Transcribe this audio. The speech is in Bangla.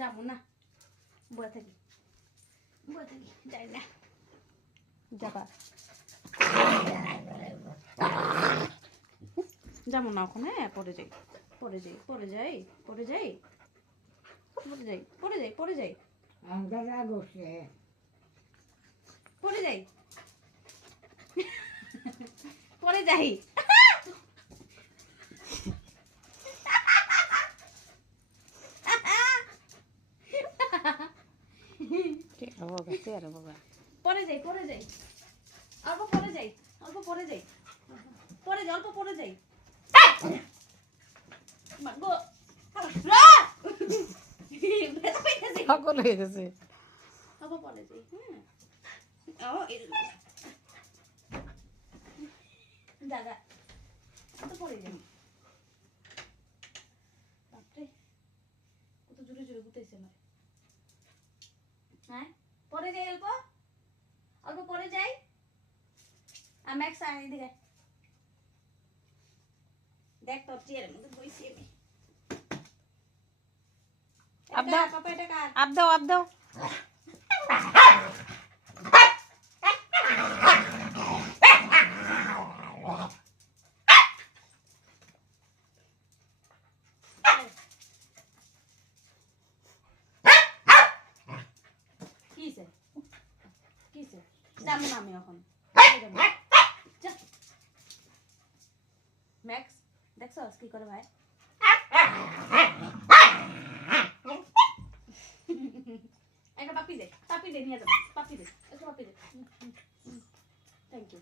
যাবো না, বয়ে থাকি যাই না। যাবা যাবো না ওখানে, পড়ে যাই পড়ে যাই পড়ে যাই পড়ে যাই পড়ে যাই পড়ে যাই পড়ে যাই পড়ে যাই পড়ে যাই। পড়ে যাই পড়ে যাই অল্প পড়ে যাই অল্প পড়ে যাই পড়ে যাই অল্প পড়ে যাই পাগল হয়ে গেছে। অল্প পড়ে যাই। হ্যাঁ দাদা তো পড়ে যাই। বাপরে কত জোরে জোরে গুতাইছে আমার। হ্যাঁ পড়ে যাই অল্প অল্প পড়ে যাই। আমি এক সাইড দিকে দেখ তোর চেয়ারের মধ্যে বইছি আমি। আপ দাও পাপা এটা কাট। আপ দাও আপ দাও। কিসে কিসে যাবো না আমি এখন। ম্যাক্স দেখছো কি করে ভাই? একটা পাপি দে নিয়ে যাবো, পাপি দে একটা পাপি দে। Thank you.